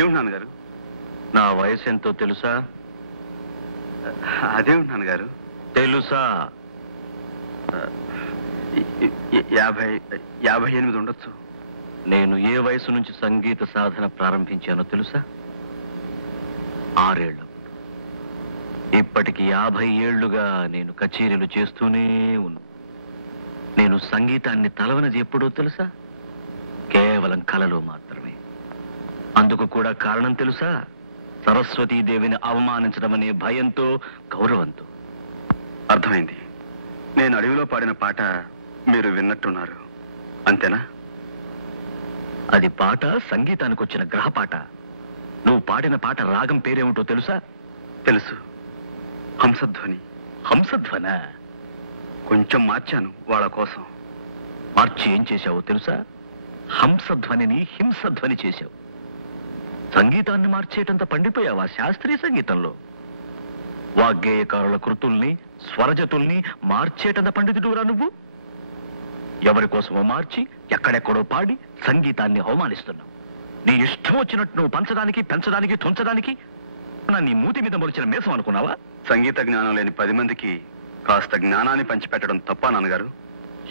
ఏమిటి నాన్నగారు? నా వయసు ఎంతో తెలుసా? అదేమిటి నాన్నగారు? తెలుసా? 58 ఉండొచ్చు. నేను ఏ వయసు నుంచి సంగీత సాధన ప్రారంభించానో తెలుసా? 6 ఏళ్ళు. ఇప్పటికి 50 ఏళ్లుగా నేను కచేరీలు చేస్తూనే ఉన్నా. నేను సంగీతాన్ని తలవనది ఎప్పుడో తెలుసా? కేవలం కలలో మాత్రమే. అందుకు కూడా కారణం తెలుసా? సరస్వతీదేవిని అవమానించడం అనే భయంతో, గౌరవంతో. అర్థమైంది. నేను అడవిలో పాడిన పాట మీరు విన్నట్టున్నారు, అంతేనా? అది పాట, సంగీతానికి వచ్చిన గ్రహపాట. నువ్వు పాడిన పాట రాగం పేరేమిటో తెలుసా? తెలుసు, హంసధ్వని. హంసధ్వన? కొంచెం మార్చాను వాళ్ళ కోసం. మార్చి ఏం చేశావో తెలుసా? హంసధ్వనిని హింసధ్వని చేశావు. సంగీతాన్ని మార్చేటంత పండిపోయావా శాస్త్రీయ సంగీతంలో? వాగ్గేయకారుల కృతుల్ని, స్వరజతుల్ని మార్చేటంత పండితుడురా నువ్వు. ఎవరి కోసమో మార్చి ఎక్కడెక్కడో పాడి సంగీతాన్ని అవమానిస్తున్నావు. నీ ఇష్టం వచ్చినట్టు నువ్వు పంచడానికి, పెంచడానికి, తుంచడానికి నీ మూతి మీద మొలిచిన మేసం అనుకున్నావా? సంగీత జ్ఞానం లేని 10 మందికి కాస్త జ్ఞానాన్ని పంచిపెట్టడం తప్ప నాన్నగారు?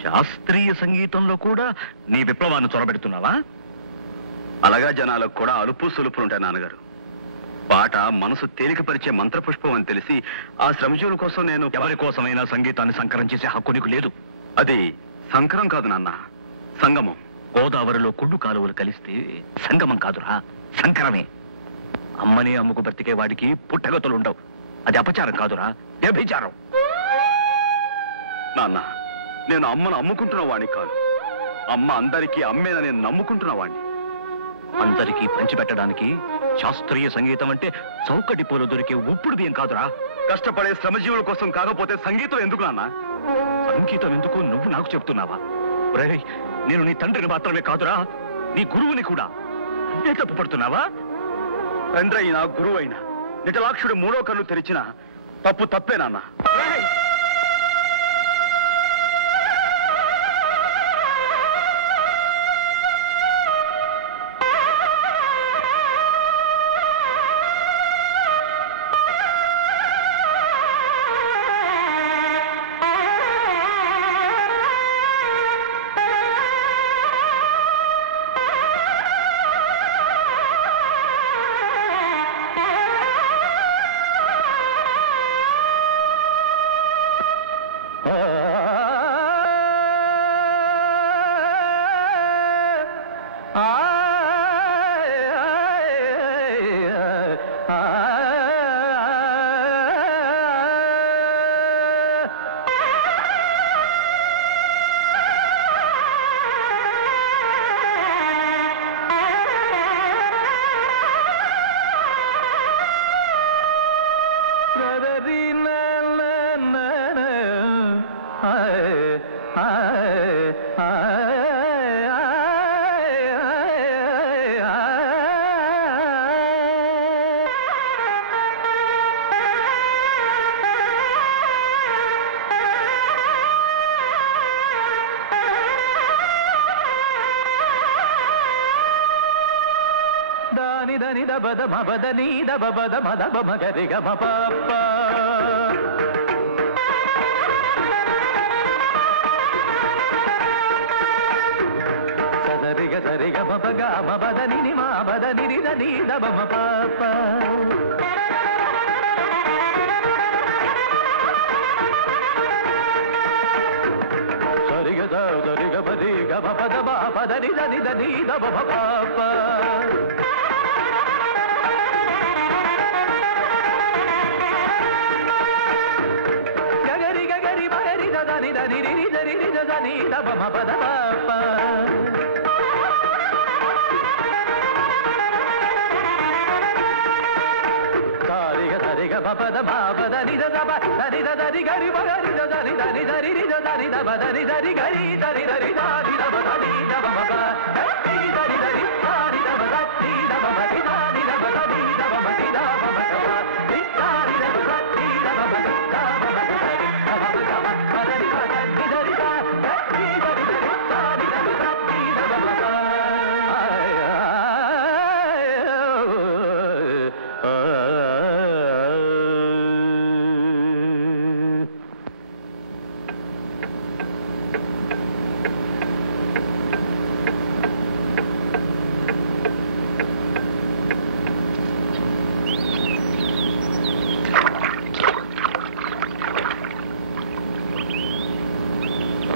శాస్త్రీయ సంగీతంలో కూడా నీ విప్లవాన్ని చొరబెడుతున్నావా? అలాగా జనాలకు కూడా అలుపు సులుపులు ఉంటాయి నాన్నగారు. పాట మనసు తేలికపరిచే మంత్రపుష్పం అని తెలిసి ఆ శ్రమజీవుల కోసం నేను... ఎవరి కోసమైనా సంగీతాన్ని సంకరం చేసే హక్కు నీకు లేదు. అది సంకరం కాదు నాన్న, సంగమం. గోదావరిలో కుళ్ళు కాలువలు కలిస్తే సంగమం కాదురా, సంకరమే. అమ్మని అమ్ముకు బ్రతికే వాడికి పుట్టగతులు ఉండవు. అది అపచారం కాదురా, వ్యభిచారం. నాన్న, నేను అమ్మను అమ్ముకుంటున్న వాడిని కాదు. అమ్మ అందరికీ అమ్మేనని నమ్ముకుంటున్న వాడిని. అందరికీ పంచిపెట్టడానికి శాస్త్రీయ సంగీతం అంటే చౌకటి పూలు దొరికే ఉప్పుడు బియ్యం కాదురా. కష్టపడే శ్రమజీవుల కోసం కాకపోతే సంగీతం ఎందుకు నాన్న? సంగీతం ఎందుకు నువ్వు నాకు చెప్తున్నావా? నేను నీ తండ్రిని మాత్రమే కాదురా, నీ గురువుని కూడా. నే తప్పు పడుతున్నావా? తండ్రి అయినా గురువు అయినా నిటలాక్షుడు 3వ కన్ను తెరిచిన తప్పు తప్పే నాన్న.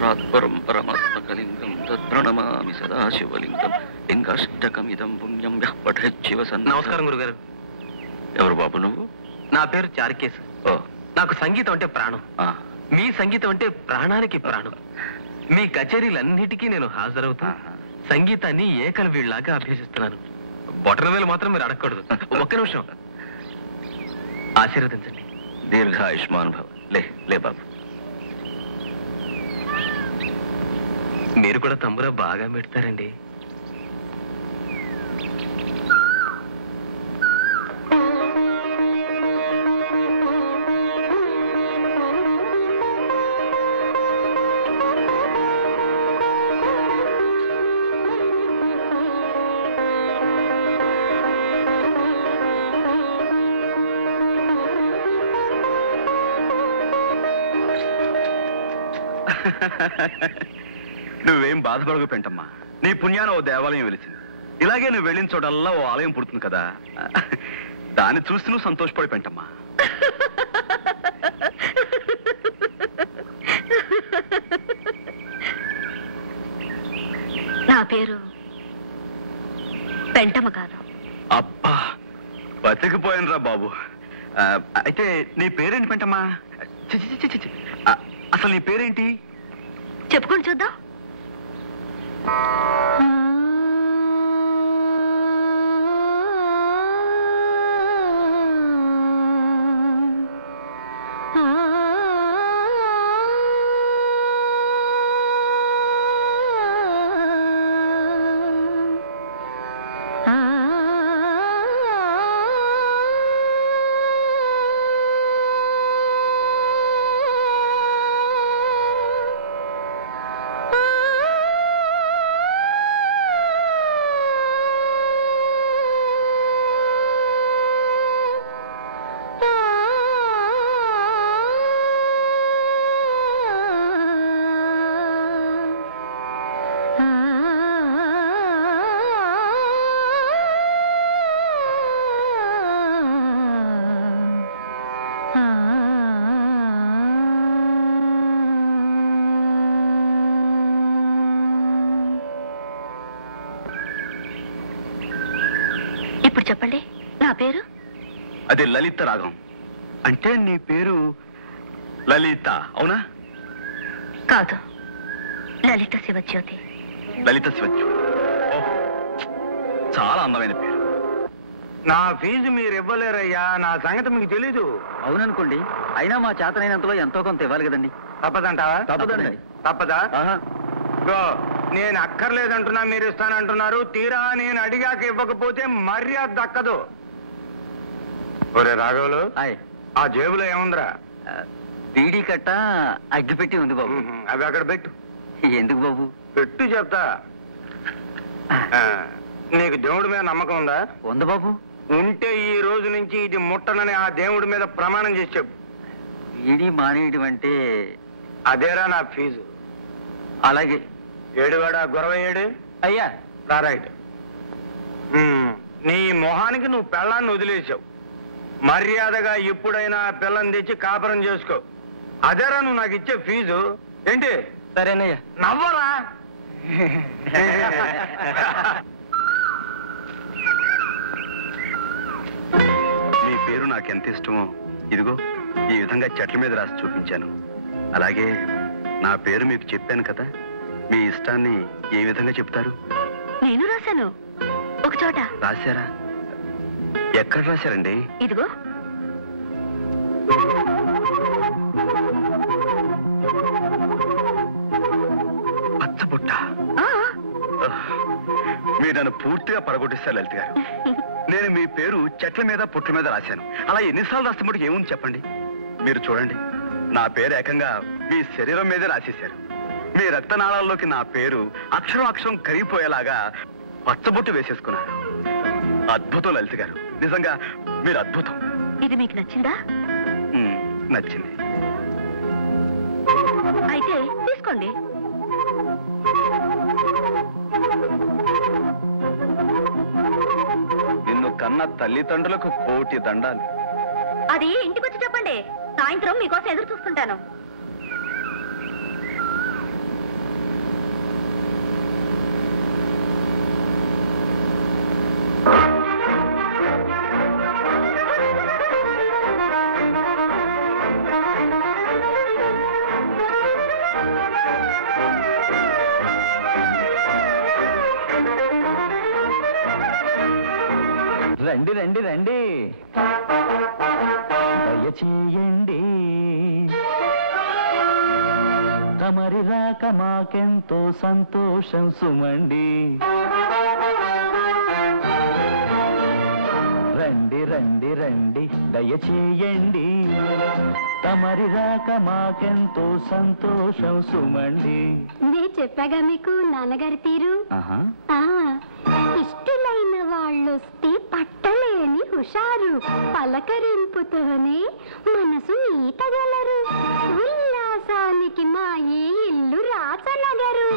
పరాత్పరం పరమాత్మకలింగం తత్ప్రణమామి సదాశివలింగం లింగాష్టకమిదం పుణ్యం యః పఠేచ్చివ సన్. నమస్కారం గురుగారు. ఎవరు బాబు నువ్వు? నా పేరు చారుకేశ్. నాకు సంగీతం అంటే ప్రాణం. మీ సంగీతం అంటే ప్రాణానికి ప్రాణం. మీ కచేరీలన్నిటికీ నేను హాజరవుతా. సంగీతాన్ని ఏకలవీళ్ళలాగా అభ్యసిస్తున్నాను. బొటనవేలు మాత్రం మీరు అడగకూడదు. ఒక్క నిమిషం ఆశీర్వదించండి. దీర్ఘాయుష్మాన్ భవ. లే బాబు. మీరు కూడా తంబురా బాగా పెడతారండి. నువ్వేం బాధపడకు పెంటమ్మా. నీ పుణ్యాన ఓ దేవాలయం వెలిసింది. ఇలాగే నువ్వు వెళ్ళిన చోటల్లా ఓ ఆలయం పుడుతుంది కదా, దాన్ని చూసి నువ్వు సంతోషపడి పెంటమ్మా. నా పేరు పెంటమ్మ కాదు. అబ్బా బతికిపోయానురా బాబు. అయితే నీ పేరేంటి పెంటమ్మా? చి, చి, చి, చి, చి. అసలు నీ పేరేంటి? చెప్పుకొని చూద్దాం. ఇప్పుడు చెప్పండి, నా పేరు? అది లలిత రాగం. అంటే నీ పేరు లలిత అవునా? కాదు, లలిత శివజ్యోతి. లలిత శివజ్యోతి. చాలా అందమైన పేరు. నా ఫీజు మీరు ఇవ్వలేరయ్యా. నా సంగతి మీకు తెలీదు. అవుననుకోండి, అయినా మా చేతనైనంతలో ఎంతో కొంత ఇవ్వాలి కదండి. తప్పదంటావా? తప్పదండి. తప్పదా? ఇగో, నేను అక్కర్లేదంటున్నా, మీరు ఇస్తానంటున్నారు. తీరా నేను అడిగాక ఇవ్వకపోతే మర్యాద దక్కదు. ఒరే రాఘవులు, హాయ్. ఆ జేబులో ఏముందిరా? బీడీ కట్ట అగ్గిపెట్టి ఉంది బాబు. అవి అక్కడ పెట్టు. ఎందుకు బాబు? పెట్టు చెప్తా. నీకు దేవుడి మీద నమ్మకం ఉందా? ఉంది బాబు. ఉంటే ఈ రోజు నుంచి ఇది ముట్టనని ఆ దేవుడి మీద ప్రమాణం చేసి చెప్పు. బీడీ మానేయడం అంటే అదేరా నా ఫీజు. అలాగే. ఏడువాడా గురవ ఏడు. అయ్యా రైట్. నీ మొహానికి నువ్వు పెళ్ళాన్ని వదిలేసావు. మర్యాదగా ఇప్పుడైనా పిల్లని తెచ్చి కాపురం చేసుకో. అదేరా నువ్వు నాకు ఇచ్చే ఫీజు. ఏంటి? సరేనయ్యా. నవ్వరా? నీ పేరు నాకెంత ఇష్టమో ఇదిగో ఈ విధంగా చెట్ల మీద రాసి చూపించాను. అలాగే నా పేరు మీకు చెప్పాను కదా, మీ ఇష్టాన్ని ఏ విధంగా చెప్తారు? నేను రాశాను ఒక చోట. రాశారా? ఎక్కడ రాశారండి? ఇదిగో. పచ్చబుట్ట. ఆ, మీరు నన్ను పూర్తిగా పడగొట్టిస్తారు లలిత గారు. నేను మీ పేరు చెట్ల మీద పుట్ల మీద రాశాను. అలా ఎన్నిసార్లు రాస్తే మటుకు ఏముంది చెప్పండి. మీరు చూడండి, నా పేరు ఏకంగా మీ శరీరం మీదే రాసేశారు. మీ రక్తనాళాల్లోకి నా పేరు అక్షరం అక్షరం కరిగిపోయేలాగా పచ్చబొట్టు వేసేసుకున్నారు. అద్భుతం లలిత గారు, నిజంగా మీరు అద్భుతం. ఇది మీకు నచ్చిందా? నచ్చింది. అయితే తీసుకోండి. నిన్ను కన్న తల్లిదండ్రులకు కోటి దండాలు. అది ఇంటికొచ్చి చెప్పండి. సాయంత్రం మీకోసం ఎదురు చూస్తుంటాను. రండి రండి రండి, దయచేయండి. తమరి రాక మాకెంతో సంతోషం సుమండి. రండి రండి రండి, దయచేయండి. తమరి రాక మాకెంతో సంతోషం సుమండి. నేను చెప్పాగా మీకు నాన్నగారి తీరు. ఆహా, ఇష్టలైన వాళ్ళొస్తే పట్టలేని హుషారు, పలకరింపుతోనే మనసు ఈతగలరు. ఉల్లాసానికి మా ఈ ఇల్లు రాచనగరు.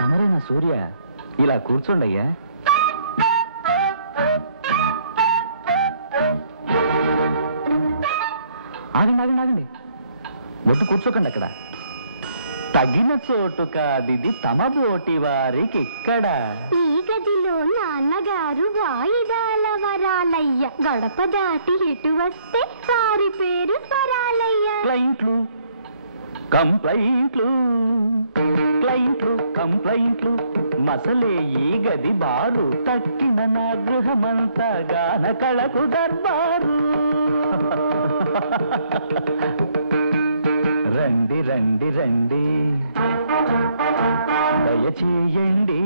తమరేనా సూర్య? ఇలా కూర్చోండయ్యా. ఆగండి ఆగండి ఆగండి, ఒట్టు కూర్చోకండి అక్కడ. తగిన చోటు కాదిది తమ బోటి వారికి ఇక్కడ. ఈ గదిలో నాన్నగారు వాయిదాల వరాలయ్య, గడప దాటి ఇటు వస్తే వారి పేరు స్వరాలయ్య. క్లయింట్లు కంప్లైంట్లు, క్లయింట్లు కంప్లైంట్లు, మసలే ఈ గది బారు, తక్కిన నా గృహమంతా గాన కళకు దర్బారు. రండి రండి రండి, దయచేయండి.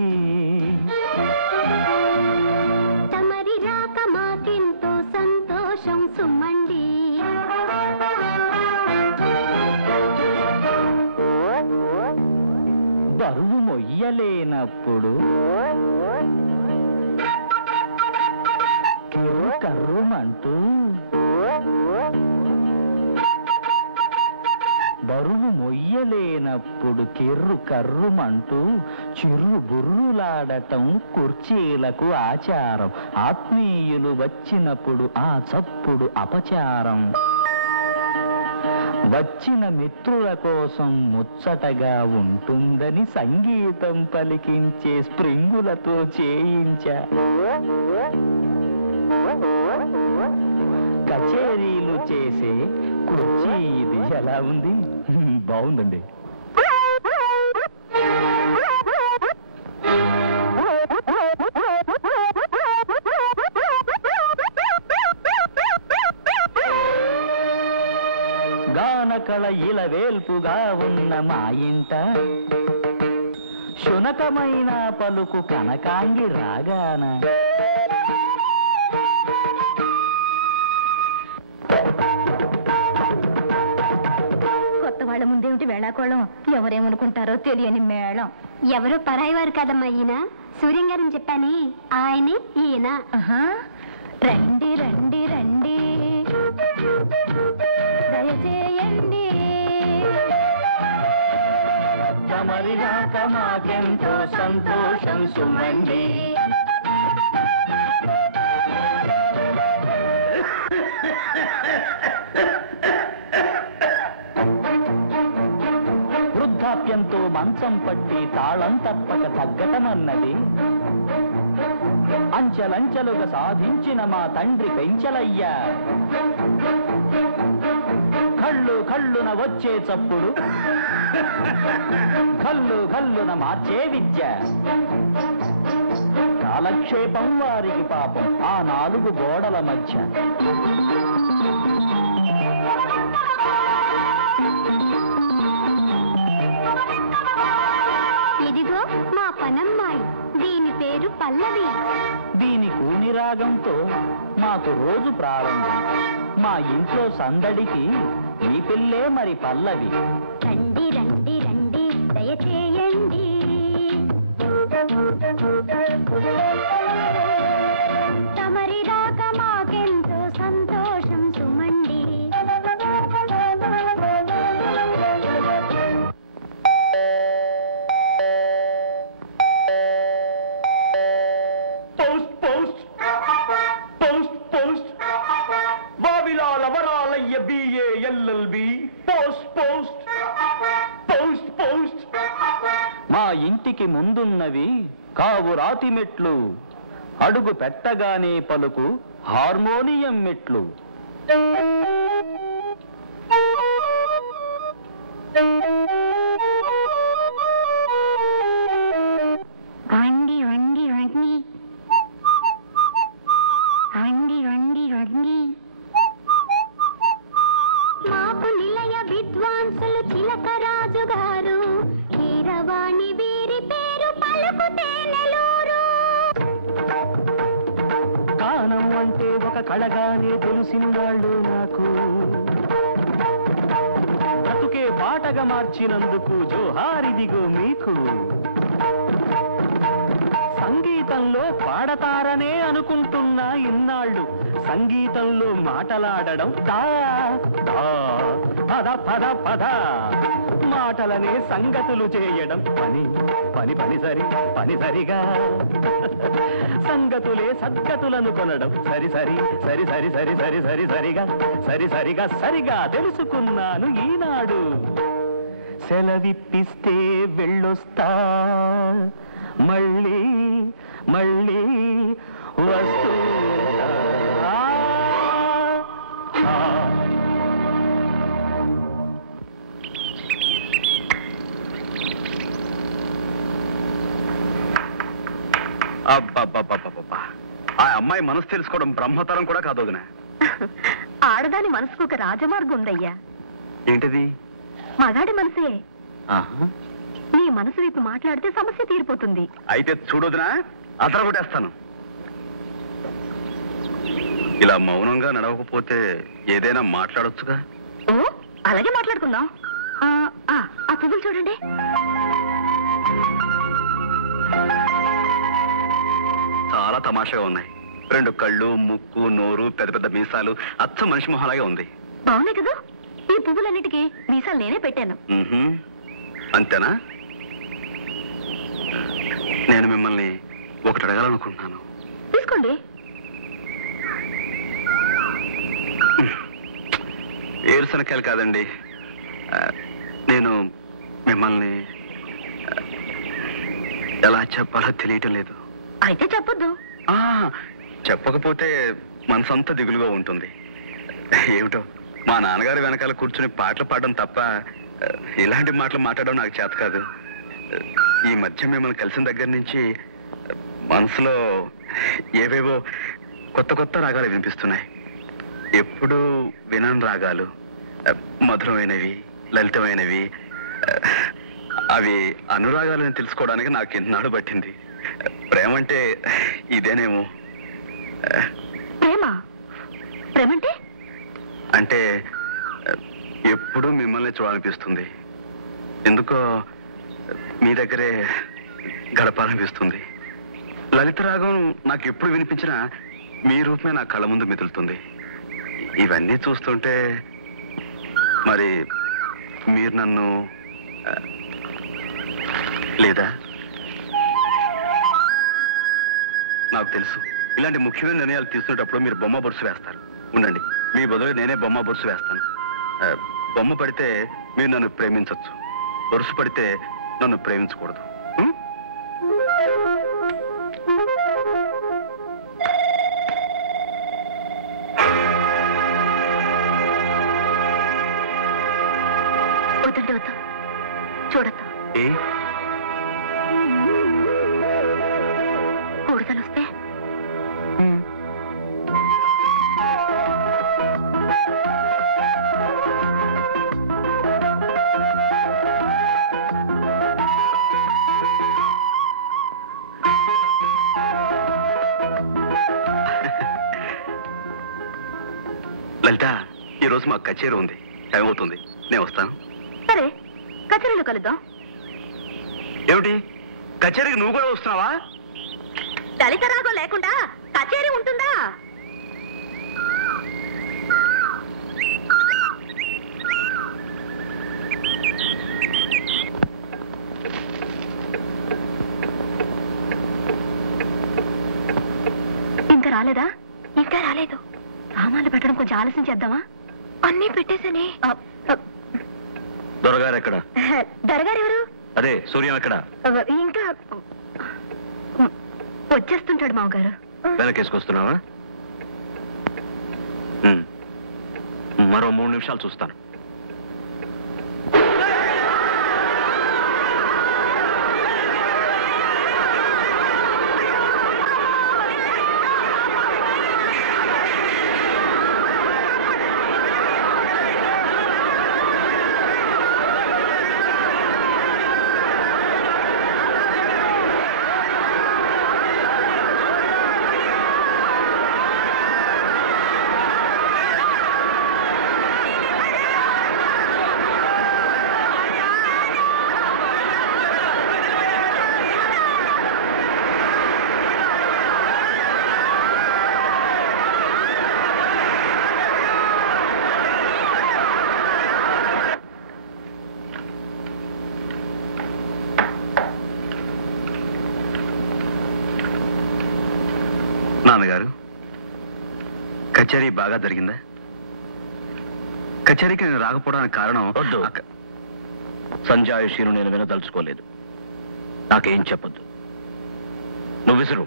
తమరి రాక మాకెంతో సంతోషం సుమండి. బరువు మొయ్యలేనప్పుడు కర్రుమంటూ, బరువు మొయ్యలేనప్పుడు కెర్రు కర్రుమంటూ చిర్రు బుర్రులాడటం కుర్చీలకు ఆచారం. ఆత్మీయులు వచ్చినప్పుడు ఆ చప్పుడు అపచారం. వచ్చిన మిత్రుల కోసం ముచ్చటగా ఉంటుందని సంగీతం పలికించే స్ప్రింగులతో చేయించా. కచేరీలు చేసే కుర్చీ ఇది ఎలా ఉంది? బాగుందండి. గానకళ ఇలవేల్పుగా ఉన్న మా ఇంట శునకమైన పలుకు కనకాంగి రాగాన. కొత్త వాళ్ళ ముందేమిటి వేళాకోళం, ఎవరేమనుకుంటారో తెలియని మేళం. ఎవరో పరాయి వారు కదమ్మా ఈయన, సూర్యం గారిని చెప్పాని, ఆయనే ఈయన. రండి రండి రండి, దయచేయండి. తమరి రాక మాకెంతో సంతోషం సుమండి. వృద్ధాప్యంతో మంచం పట్టి తాళం తప్పక తగ్గటమన్నది అంచెలంచెలుగా సాధించిన మా తండ్రి పెంచలయ్యా. కళ్ళు కళ్ళున వచ్చే చప్పుడు, కళ్ళు కళ్ళున మార్చే విద్య. కాలక్షేపం వారికి పాపం ఆ నాలుగు గోడల మధ్య. ఇదిగో మా పనమ్మాయి, దీని పేరు పల్లవి. దీని కూని రాగంతో మాకు రోజు ప్రారంభం. మా ఇంట్లో సందడికి ఈ పిల్లే మరి పల్లవి. రండి రండి రండి, దయచేయండి. తమరి రాక మాకెంతో సంతోషం సుమండి. Post post post post, Bavilala Varalayya BA LLB. Post post post post. మా ఇంటికి ముందున్నవి కావు రాతి మెట్లు, అడుగు పెట్టగానే పలుకు హార్మోనియం మెట్లు. కళగానే తెలిసినాళ్ళు నాకు. బ్రతుకే పాటగా మార్చినందుకు జోహారిదిగో మీకు. సంగీతంలో పాడతారనే అనుకుంటున్నా ఇన్నాళ్ళు, సంగీతంలో మాటలాడడం దా దా పద పద పద, మాటలనే సంగతులు చేయడం పని పని పని సరి పని సరిగా, సంగతులే సద్గతులను కొనడం సరి సరి సరి సరి సరి సరి సరి సరిగా సరి సరిగా సరిగా తెలుసుకున్నాను ఈనాడు. సెలవిప్పిస్తే వెళ్ళొస్తా, మళ్ళీ మళ్ళీ వస్తుందా. అబ్బబ్బబ్బబ్బబ్బా, ఆ అమ్మాయి మనసు తెలుసుకోవడం బ్రహ్మతరం కూడా కాదు వదినా. ఆడదాని మనసుకు ఒక రాజమార్గం ఉందయ్యా. ఏంటిది? మగాడి మనసే. నీ మనసు వైపు మాట్లాడితే సమస్య తీరిపోతుంది. అయితే చూడొదినా, అదరగొట్టేస్తాను. ఇలా మౌనంగా నడవకపోతే ఏదైనా మాట్లాడొచ్చుగా. ఓ అలాగే మాట్లాడుకుందాం. ఆ పువ్వులు చూడండి. చాలా తమాషాగా ఉన్నాయి. 2 కళ్ళు, ముక్కు, నోరు, పెద్ద పెద్ద మీసాలు, అచ్చం మనిషి మొహలాగే ఉంది. బాగున్నాయి కదా. ఈ పువ్వులన్నిటికీ మీసాలు నేనే పెట్టాను. అంతేనా? నేను మిమ్మల్ని ఒకటి అడగాలనుకుంటున్నాను. తీసుకోండి. ఏరుశనకాయలు కాదండి. నేను మిమ్మల్ని ఎలా చెప్పాలో తెలియటం లేదు. అయితే చెప్పొద్దు. చెప్పకపోతే మనసంతా దిగులుగా ఉంటుంది. ఏమిటో మా నాన్నగారి వెనకాల కూర్చుని పాటలు పాడడం తప్ప ఇలాంటి మాటలు మాట్లాడడం నాకు చేత కాదు. ఈ మధ్య మిమ్మల్ని కలిసిన దగ్గర నుంచి మనసులో ఏవేవో కొత్త కొత్త రాగాలు వినిపిస్తున్నాయి. ఎప్పుడు వినని రాగాలు, మధురమైనవి, లలితమైనవి. అవి అనురాగాలని తెలుసుకోవడానికి నాకు ఎన్నాడు పట్టింది. ప్రేమ అంటే ఇదేనేమో. ప్రేమ ప్రేమంటే అంటే ఎప్పుడు మిమ్మల్ని చూడాలనిపిస్తుంది. ఎందుకో మీ దగ్గరే గడపాలనిపిస్తుంది. లలిత రాగం నాకు ఎప్పుడు వినిపించినా మీ రూపమే నా కళ్ళ ముందు మెదులుతుంది. ఇవన్నీ చూస్తుంటే మరి మీరు నన్ను లేదా? నాకు తెలుసు ఇలాంటి ముఖ్యమైన నిర్ణయాలు తీసుకునేటప్పుడు మీరు బొమ్మ బొరుసు వేస్తారు. ఉండండి, మీ బదులు నేనే బొమ్మ బొరుసు వేస్తాను. బొమ్మ పడితే మీరు నన్ను ప్రేమించవచ్చు, బొరుసు పడితే నన్ను ప్రేమించకూడదు. వద్దండి, వద్దు, చూడద్దు. కూడతలు వస్తే లలిత, ఈరోజు మాకు కచేరీ ఉంది, టైం అవుతుంది, నేను వస్తాను. సరే, కచేరీలో కలుద్దాం. ఏమిటి, కచేరీకి నువ్వు కూడా వస్తున్నావా? దళిత రాగం లేకుండా కచేరీ ఉంటుందా? ఇంకా రాలేదా? ఇంకా రాలేదు. సామాన్లు పెట్టడం కొంచెం ఆలస్యం చేద్దామా? అన్నీ పెట్టేశానే. దొరగారు ఎక్కడ? దొరగారు ఎవరు? అదే సూర్యం ఎక్కడ? ఇంకా వచ్చేస్తుంటాడు మామగారు. వెనకేసుకొస్తున్నావా? మరో 3 నిమిషాలు చూస్తాను. కచేరీ బాగా జరిగిందా? కచేరీకి నేను రాకపోవడానికి కారణం వద్దు. సంజాయిషీను నేను వినదలుచుకోలేదు. నాకేం చెప్పొద్దు. నువ్వు విసురు.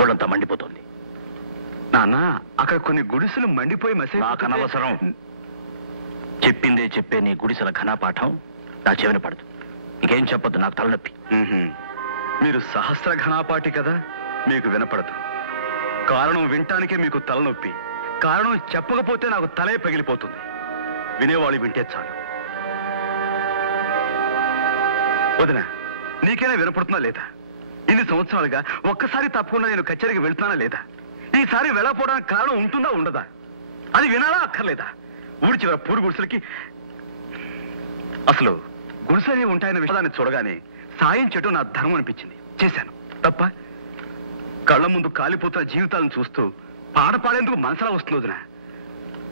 ఒళ్ళంతా మండిపోతుంది. నాన్న, అక్కడ కొన్ని గుడిసెలు మండిపోయి నాకు అనవసరం. చెప్పిందే చెప్పే నీ గుడిసెల ఘనాపాఠం నా చెవిన పడదు. ఇంకేం చెప్పొద్దు. నాకు తలనొప్పి. మీరు సహస్ర ఘనాపాటి కదా, మీకు వినపడదు. కారణం వినటానికే మీకు తలనొప్పి. కారణం చెప్పకపోతే నాకు తలే పగిలిపోతుంది. వినేవాళ్ళు వింటే చాలు. వదినా, నీకైనా వినపడుతుందా లేదా? ఇన్ని సంవత్సరాలుగా ఒక్కసారి తప్పకుండా నేను కచేరీకి వెళ్తున్నానా లేదా? ఈసారి వెళ్ళకపోవడానికి కారణం ఉంటుందా ఉండదా? అది వినాలా అక్కర్లేదా? ఊరి చివర పూడి గుడిసెలకి అసలు గుడిసెలే ఉంటాయన్న విషయాన్ని చూడగానే సాయం చేయటం నా ధర్మం అనిపించింది. చేశాను. తప్ప కళ్ళ ముందు కాలిపోతున్న జీవితాలను చూస్తూ పాట పాడేందుకు మనసులా వస్తుంది వదినా.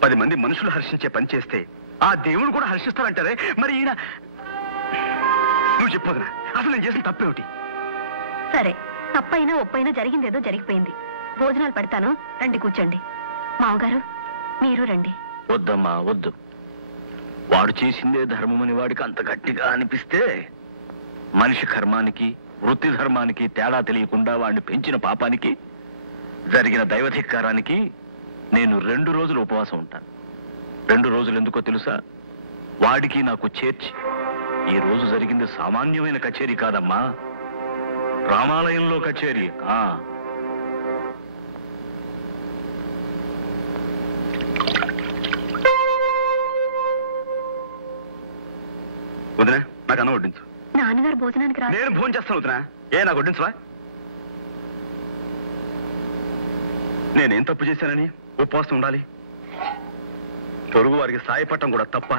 10 మంది మనుషులు హర్షించే పని చేస్తే ఆ దేవుడు కూడా హర్షిస్తారంటారే, మరి ఈయన నువ్వు చెప్పొదినా, అసలు నేను చేసిన తప్పేమిటి? సరే, తప్పైనా ఒప్పైనా జరిగిందేదో జరిగిపోయింది. భోజనాలు పెడతాను, రండి కూర్చోండి. మామగారు మీరు రండి. వద్దమ్మా, వద్దు. వాడు చేసిందే ధర్మమని వాడికి అంత గట్టిగా అనిపిస్తే మనిషి కర్మానికి వృత్తి ధర్మానికి తేడా తెలియకుండా వాడిని పెంచిన పాపానికి జరిగిన దైవధిక్కారానికి నేను 2 రోజులు ఉపవాసం ఉంటాను. 2 రోజులు ఎందుకో తెలుసా? వాడికి నాకు చేర్చి. ఈ రోజు జరిగింది సామాన్యమైన కచేరీ కాదమ్మా, రామాలయంలో కచేరీ. వదినా, నాకు అన్నం వడ్డించు. నాన్నగారు భోజనానికి రా. నేను భోజనం చేస్తాను వదినా. నాకు వడ్డించవా? నేనేం తప్పు చేశానని ఉపవాసం ఉండాలి? పొరుగు వారికి సాయపడటం కూడా తప్ప?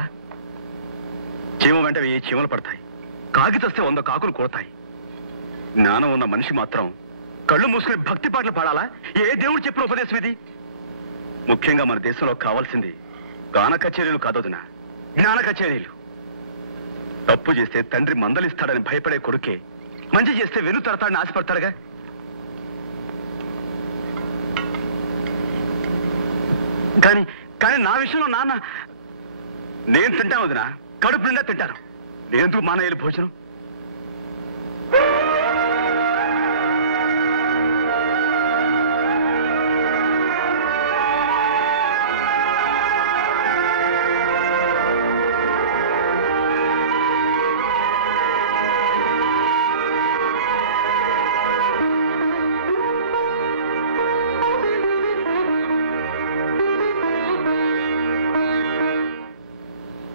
చీమ వెంట ఏ చీమలు పడతాయి, కాకి చస్తే 100 కాకులు కొడతాయి. జ్ఞానం ఉన్న మనిషి మాత్రం కళ్ళు మూసుకుని భక్తి పాటలు పాడాలా? ఏ దేవుడు చెప్పిన ఉపదేశం ఇది? ముఖ్యంగా మన దేశంలో కావాల్సింది గాన కచేరీలు కాదొదినా, జ్ఞాన కచేరీలు. తప్పు చేస్తే తండ్రి మందలిస్తాడని భయపడే కొడుకే మంచి చేస్తే వెను తడతాడని ఆశపడతాడుగా. కానీ కానీ నా విషయంలో నాన్న, నేను తింటాను వదినా, కడుపు నిండా తింటాను. నేనెందుకు మానేయాలి భోజనం?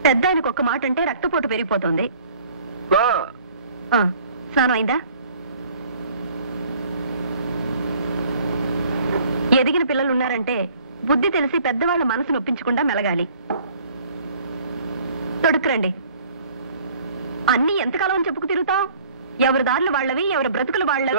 పెద్ద ఆయనకు ఒక్క మాట అంటే రక్తపోటు పెరిగిపోతుంది. స్నానం అయిందా? ఎదిగిన పిల్లలు ఉన్నారంటే బుద్ధి తెలిసి పెద్దవాళ్ళ మనసు నొప్పించకుండా మెలగాలి. తొడుకురండి. అన్నీ ఎంతకాలం చెప్పుకు తిరుగుతావు? ఎవరి దారులు వాళ్ళవి, ఎవరి బ్రతుకులు వాళ్ళవి.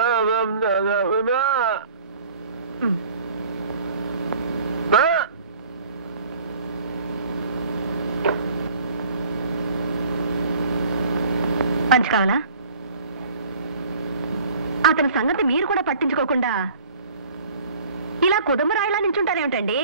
పంచి కావాలా? అతని సంగతి మీరు కూడా పట్టించుకోకుండా ఇలా కుదుమరాయిలా నించుంటారేమిటండి?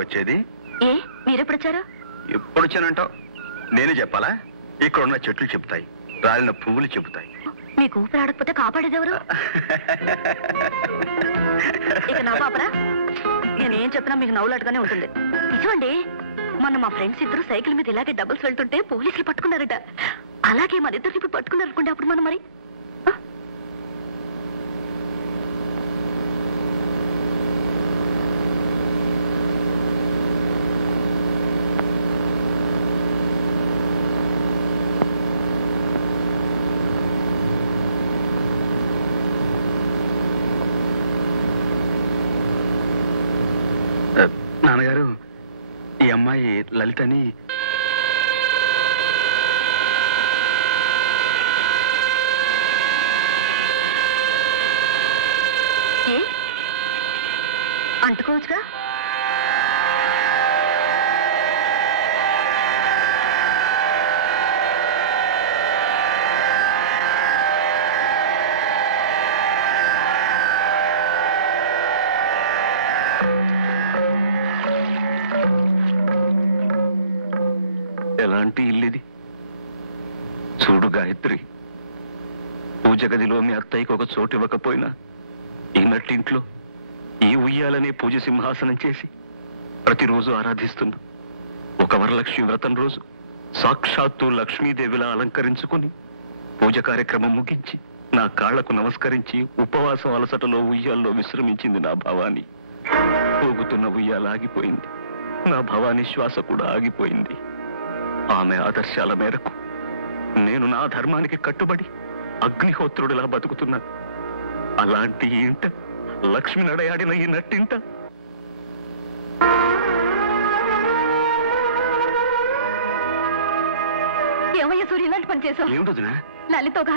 వచ్చేది? మీరెప్పుడొచ్చారు? ఎప్పుడు వచ్చానంటావు? నేనే చెప్పాలా? ఇక్కడ ఉన్న చెట్లు చెబుతాయి, రాలిన పువ్వులు చెబుతాయి. మీకు ఊపిరి ఆడకపోతే కాపాడేదెవరు? ఇక నా పాపరా, నేనేం చెప్పినా మీకు నవ్వులాటుగానే ఉంటుంది. నిజమండి, మొన్న మా ఫ్రెండ్స్ ఇద్దరు సైకిల్ మీద ఇలాగే డబుల్స్ వెళ్తుంటే పోలీసులు పట్టుకున్నారట. అలాగే మన ఇద్దరు ఇప్పుడు పట్టుకున్నారనుకుంటే అప్పుడు మనం మరి నాన్నగారు, ఈ అమ్మాయి అమ్మాయి లలితని. అంటుకోవచ్చుగా. ఎలాంటి ఇల్లిది చూడు గాయత్రి. పూజ గదిలో మీ అత్తయ్యకి ఒక చోటు ఇవ్వకపోయినా ఈ నట్టింట్లో ఈ ఉయ్యాలనే పూజ సింహాసనం చేసి ప్రతిరోజు ఆరాధిస్తున్నా. ఒక వరలక్ష్మి వ్రతం రోజు సాక్షాత్తు లక్ష్మీదేవిలా అలంకరించుకుని పూజ కార్యక్రమం ముగించి నా కాళ్లకు నమస్కరించి ఉపవాసం అలసటలో ఉయ్యాల్లో విశ్రమించింది నా భవాని. ఊగుతున్న ఉయ్యాల ఆగిపోయింది. నా భవాని శ్వాస కూడా ఆగిపోయింది. ఆమె ఆదర్శాల మేరకు నేను నా ధర్మానికి కట్టుబడి అగ్నిహోత్రుడిలా బతుకుతున్నాను. అలాంటి ఈ ఇంట, లక్ష్మి నడయాడిన ఈ నట్టింట ఏమయ్య సూర్య ఇలాంటి పని చేసావు? ఏమిటొదినా? లలిత ఒక